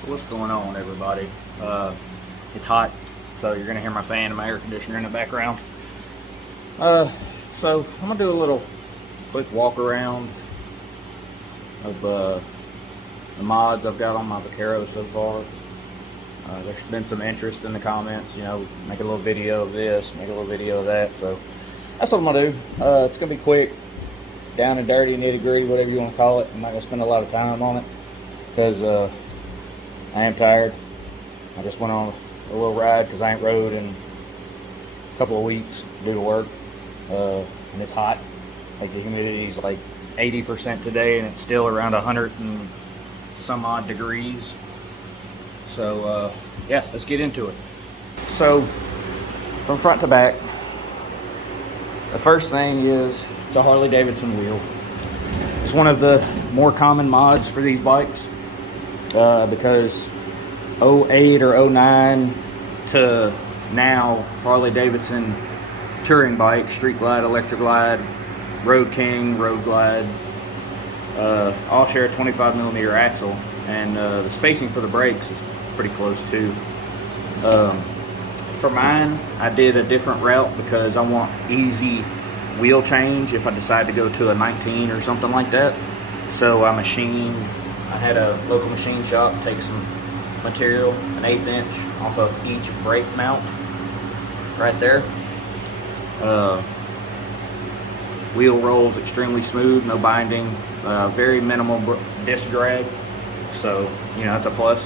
So what's going on, everybody? It's hot, so you're gonna hear my fan and my air conditioner in the background. So I'm gonna do a little quick walk around of the mods I've got on my Vaquero so far. There's been some interest in the comments, you know, make a little video of this, make a little video of that. So that's what I'm gonna do. It's gonna be quick, down and dirty, nitty gritty, whatever you want to call it. I'm not gonna spend a lot of time on it because I am tired. I just went on a little ride because I ain't rode in a couple of weeks due to work, and it's hot. Like the humidity is like 80% today, and it's still around 100 and some odd degrees. So yeah, let's get into it. So from front to back, the first thing is it's a Harley Davidson wheel. It's one of the more common mods for these bikes because 08 or 09 to now, Harley Davidson touring bike, Street Glide, Electric Glide, Road King, Road Glide, all share a 25mm axle, and the spacing for the brakes is pretty close too. For mine, I did a different route because I want easy wheel change if I decide to go to a 19 or something like that. So I had a local machine shop take some material, an 1/8 inch off of each brake mount right there. Wheel rolls extremely smooth, no binding, very minimal disc drag, so you know that's a plus.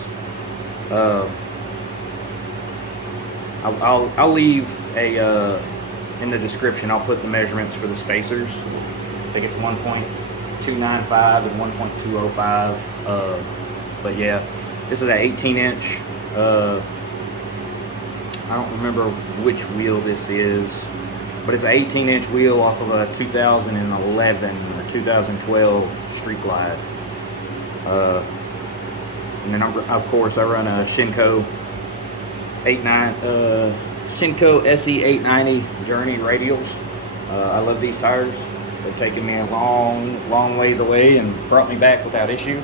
I'll leave a in the description. I'll put the measurements for the spacers. I think it's 1.295 and 1.205. But yeah, this is an 18 inch. I don't remember which wheel this is, but it's an 18 inch wheel off of a 2011 or 2012 Street Glide. And then of course I run a Shinko Shinko SE 890 Journey radials. I love these tires. They've taken me a long ways away and brought me back without issue.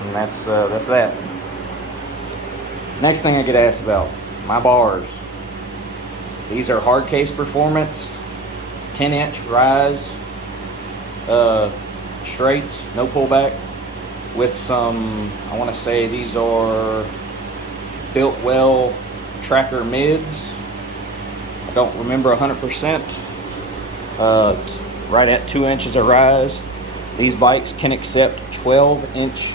And that's that. Next thing I get asked about, my bars. These are hard case performance, 10 inch rise, straight, no pullback, with some, I want to say these are built well tracker mids. I don't remember 100%. Right at 2 inches of rise. These bikes can accept 12-inch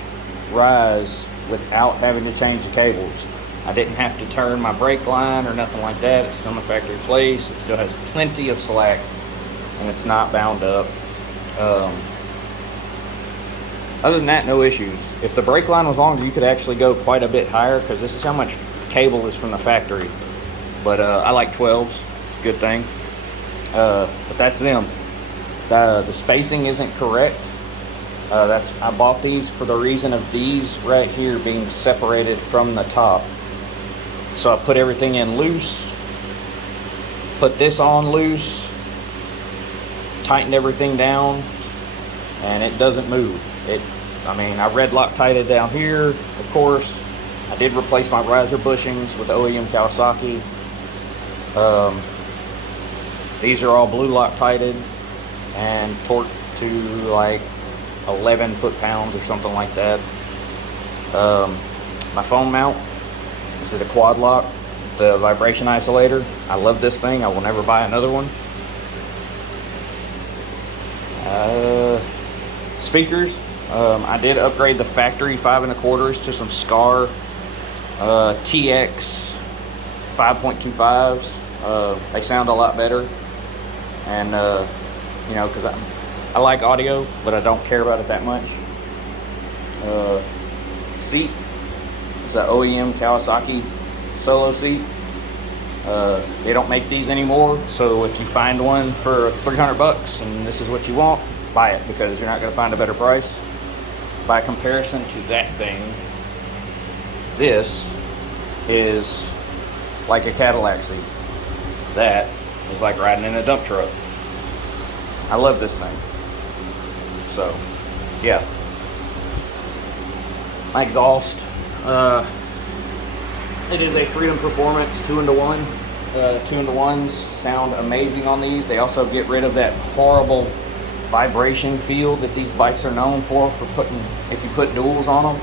rise without having to change the cables. I didn't have to turn my brake line or nothing like that. It's still in the factory place. It still has plenty of slack, and it's not bound up. Other than that, no issues. If the brake line was longer, you could actually go quite a bit higher because this is how much cable is from the factory. But I like 12s. It's a good thing. But that's them. The spacing isn't correct. I bought these for the reason of these right here being separated from the top. So I put everything in loose, put this on loose, tightened everything down, and it doesn't move. I red Loctited down here, of course. I did replace my riser bushings with OEM Kawasaki. These are all blue Loctited and torqued to like 11 foot-pounds or something like that. My phone mount, this is a quad lock, the vibration isolator. I love this thing. I will never buy another one. Speakers, I did upgrade the factory 5 1/4s to some Scar TX 5.25s. They sound a lot better, and you know, because I like audio, but I don't care about it that much. Seat, it's an OEM Kawasaki solo seat. They don't make these anymore, so if you find one for 300 bucks and this is what you want, buy it, because you're not going to find a better price. By comparison to that thing, this is like a Cadillac seat. That is like riding in a dump truck. I love this thing. So, yeah. My exhaust, It is a Freedom Performance 2-in-1. 2-in-1s sound amazing on these. They also get rid of that horrible vibration feel that these bikes are known for putting, if you put duals on them.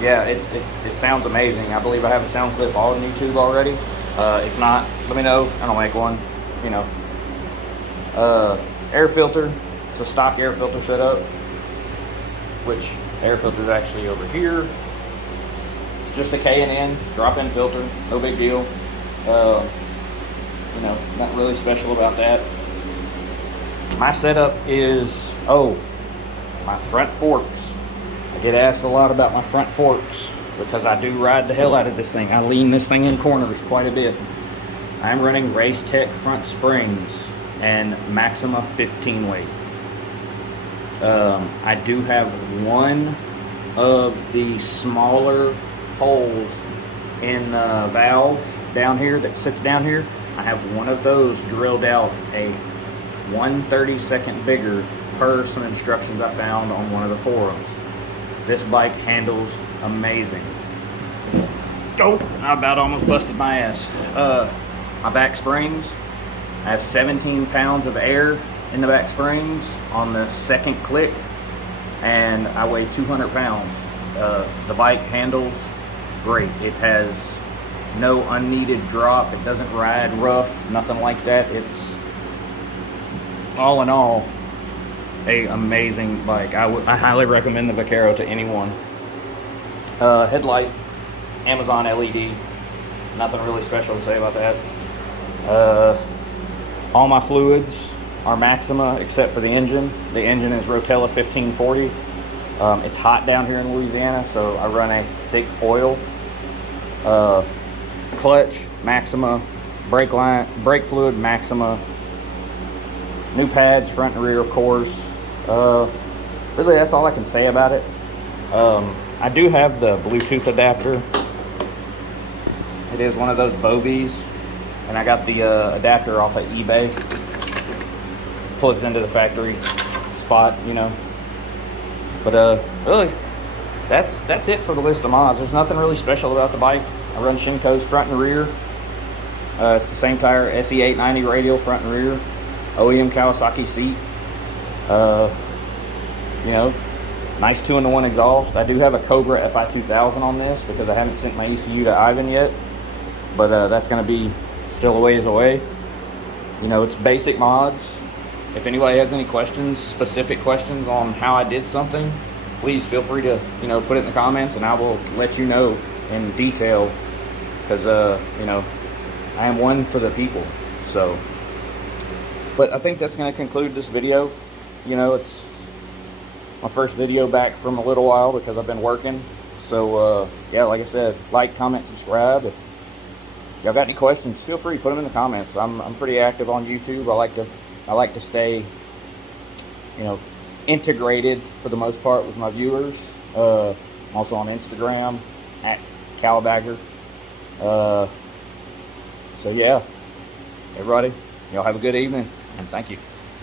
Yeah, it sounds amazing. I believe I have a sound clip on YouTube already. If not, let me know and I'll make one. You know, air filter. It's a stock air filter setup, which air filter is actually over here. It's just a K&N drop-in filter, no big deal. You know, not really special about that. My setup is, my front forks. I get asked a lot about my front forks because I do ride the hell out of this thing. I lean this thing in corners quite a bit. I'm running Race Tech front springs and Maxima 15 weight. I do have one of the smaller holes in the valve down here that sits down here. I have one of those drilled out a 1/32 bigger per some instructions I found on one of the forums. This bike handles amazing. Oh, I about almost busted my ass. My back springs, I have 17 pounds of air in the back springs on the second click, and I weigh 200 pounds. The bike handles great. It has no unneeded drop. It doesn't ride rough, nothing like that. It's, all in all, a amazing bike. I highly recommend the Vaquero to anyone. Headlight, Amazon LED. Nothing really special to say about that. All my fluids are Maxima except for the engine. The engine is Rotella 1540. It's hot down here in Louisiana, so I run a thick oil. Clutch, Maxima. Brake fluid, Maxima. New pads, front and rear, of course. Really, that's all I can say about it. I do have the Bluetooth adapter. It is one of those Bovies, and I got the adapter off of eBay. Plugs into the factory spot, you know. But really, that's it for the list of mods. There's nothing really special about the bike. I run Shinko's front and rear. It's the same tire, SE890 radial front and rear. OEM Kawasaki seat. You know, nice 2-in-1 exhaust. I do have a Cobra FI 2000 on this because I haven't sent my ECU to Ivan yet, but that's going to be still a ways away. You know, it's basic mods. If anybody has any questions, specific questions on how I did something, please feel free to, you know, put it in the comments and I will let you know in detail, because you know, I am one for the people. So, but I think that's going to conclude this video. You know, it's my first video back from a little while because I've been working. So yeah, like I said, like, comment, subscribe. If y'all got any questions, feel free to put them in the comments. I'm pretty active on YouTube. I like to stay, you know, integrated for the most part with my viewers. I'm also on Instagram at Kawasaki. So yeah, everybody, y'all have a good evening and thank you.